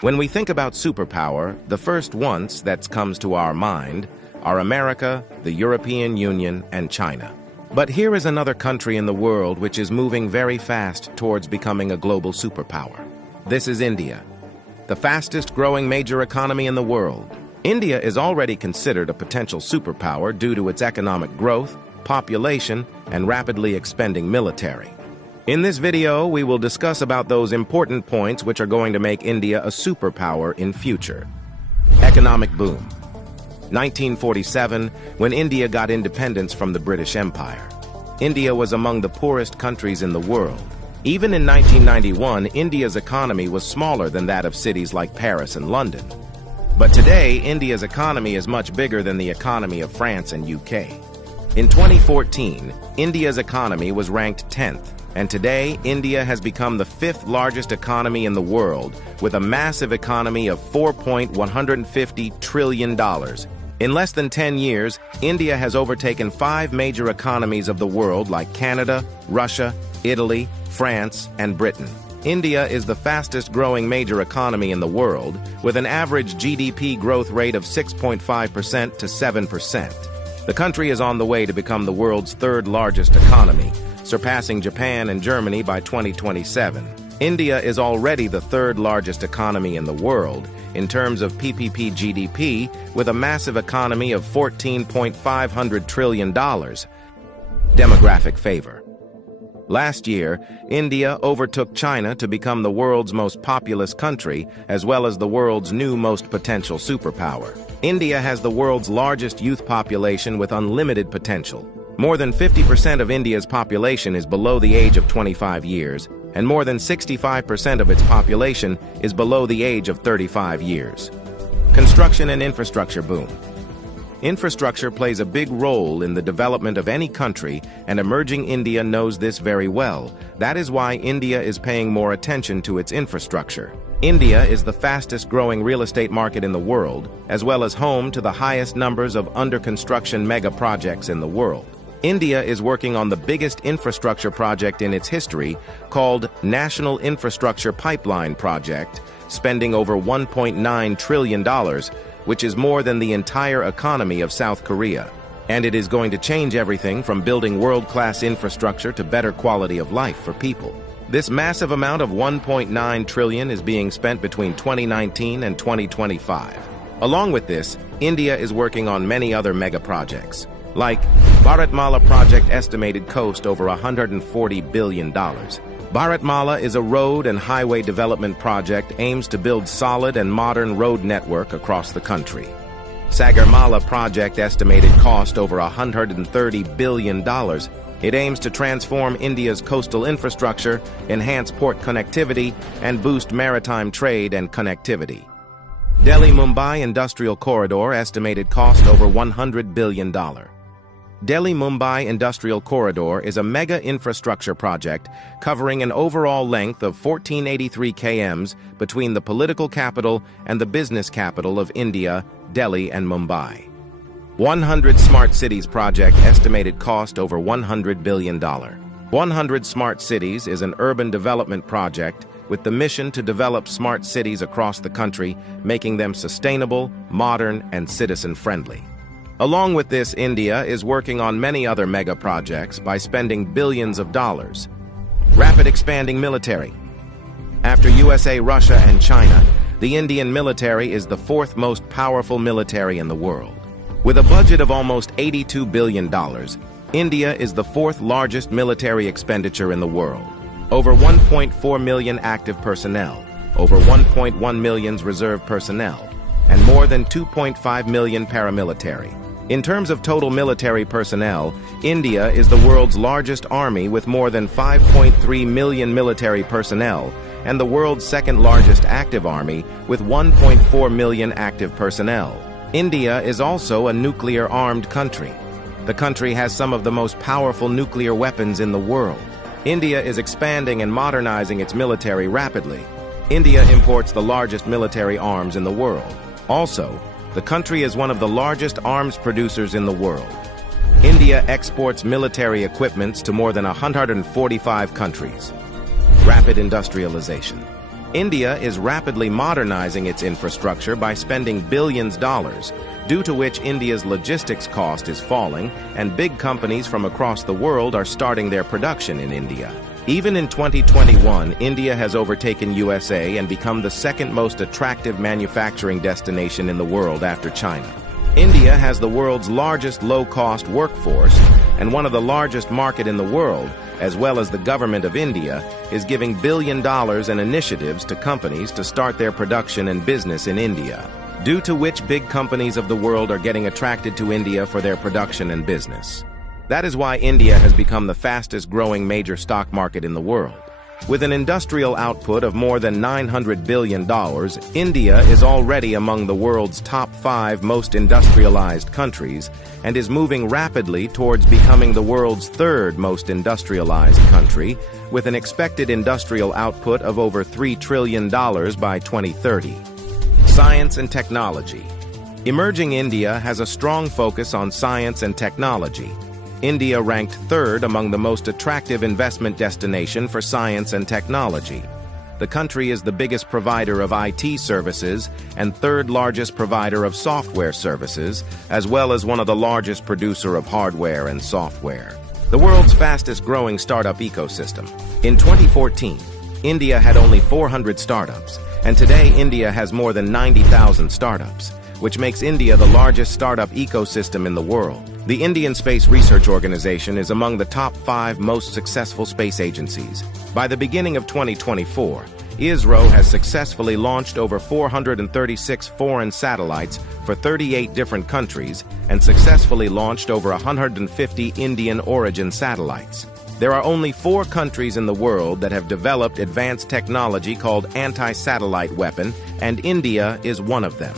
When we think about superpower, the first ones that comes to our mind are America, the European Union, and China. But here is another country in the world which is moving very fast towards becoming a global superpower. This is India, the fastest growing major economy in the world. India is already considered a potential superpower due to its economic growth, population, and rapidly expanding military. In this video, we will discuss about those important points which are going to make India a superpower in future. Economic boom. 1947, when India got independence from the British Empire. India was among the poorest countries in the world. Even in 1991, India's economy was smaller than that of cities like Paris and London. But today, India's economy is much bigger than the economy of France and UK. In 2014, India's economy was ranked 10th. And today, India has become the 5th largest economy in the world, with a massive economy of $4.150 trillion. In less than 10 years, India has overtaken 5 major economies of the world like Canada, Russia, Italy, France, and Britain. India is the fastest growing major economy in the world, with an average GDP growth rate of 6.5% to 7%. The country is on the way to become the world's 3rd largest economy, surpassing Japan and Germany by 2027. India is already the 3rd largest economy in the world in terms of PPP GDP, with a massive economy of $14.5 trillion. Demographic favor. Last year, India overtook China to become the world's most populous country, as well as the world's new most potential superpower. India has the world's largest youth population with unlimited potential. More than 50% of India's population is below the age of 25 years, and more than 65% of its population is below the age of 35 years. Construction and infrastructure boom. Infrastructure plays a big role in the development of any country, and emerging India knows this very well. That is why India is paying more attention to its infrastructure. India is the fastest growing real estate market in the world, as well as home to the highest numbers of under-construction mega projects in the world. India is working on the biggest infrastructure project in its history, called National Infrastructure Pipeline Project, spending over $1.9 trillion, which is more than the entire economy of South Korea. And it is going to change everything from building world-class infrastructure to better quality of life for people. This massive amount of $1.9 trillion is being spent between 2019 and 2025. Along with this, India is working on many other mega projects, like Bharatmala project estimated cost over $140 billion. Bharatmala is a road and highway development project aims to build solid and modern road network across the country. Sagarmala project estimated cost over $130 billion. It aims to transform India's coastal infrastructure, enhance port connectivity, and boost maritime trade and connectivity. Delhi-Mumbai Industrial Corridor estimated cost over $100 billion. Delhi-Mumbai Industrial Corridor is a mega infrastructure project covering an overall length of 1483 km between the political capital and the business capital of India, Delhi and Mumbai. 100 Smart Cities project estimated cost over $100 billion. 100 Smart Cities is an urban development project with the mission to develop smart cities across the country, making them sustainable, modern, and citizen-friendly. Along with this, India is working on many other mega projects by spending billions of dollars. Rapid expanding military. After USA, Russia, and China, the Indian military is the 4th most powerful military in the world. With a budget of almost $82 billion, India is the 4th largest military expenditure in the world. Over 1.4 million active personnel, over 1.1 million reserve personnel, and more than 2.5 million paramilitary. In terms of total military personnel, India is the world's largest army with more than 5.3 million military personnel, and the world's 2nd largest active army with 1.4 million active personnel. India is also a nuclear-armed country. The country has some of the most powerful nuclear weapons in the world. India is expanding and modernizing its military rapidly. India imports the largest military arms in the world. Also, the country is one of the largest arms producers in the world. India exports military equipments to more than 145 countries. Rapid industrialization. India is rapidly modernizing its infrastructure by spending billions of dollars, due to which India's logistics cost is falling and big companies from across the world are starting their production in India. Even in 2021, India has overtaken USA and become the second most attractive manufacturing destination in the world after China. India has the world's largest low-cost workforce, and one of the largest market in the world, as well as the government of India, is giving $1 billion in initiatives to companies to start their production and business in India, due to which big companies of the world are getting attracted to India for their production and business. That is why India has become the fastest-growing major stock market in the world. With an industrial output of more than $900 billion, India is already among the world's top 5 most industrialized countries and is moving rapidly towards becoming the world's 3rd most industrialized country, with an expected industrial output of over $3 trillion by 2030. Science and technology. Emerging India has a strong focus on science and technology. India ranked 3rd among the most attractive investment destination for science and technology. The country is the biggest provider of IT services and 3rd largest provider of software services, as well as one of the largest producer of hardware and software. The world's fastest growing startup ecosystem. In 2014, India had only 400 startups, and today India has more than 90,000 startups, which makes India the largest startup ecosystem in the world. The Indian Space Research Organization is among the top 5 most successful space agencies. By the beginning of 2024, ISRO has successfully launched over 436 foreign satellites for 38 different countries and successfully launched over 150 Indian origin satellites. There are only 4 countries in the world that have developed advanced technology called anti-satellite weapon, and India is one of them.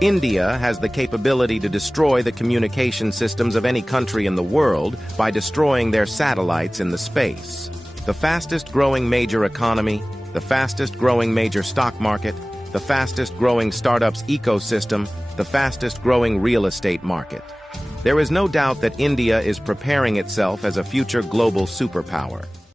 India has the capability to destroy the communication systems of any country in the world by destroying their satellites in the space. The fastest-growing major economy, the fastest-growing major stock market, the fastest-growing startups ecosystem, the fastest-growing real estate market. There is no doubt that India is preparing itself as a future global superpower.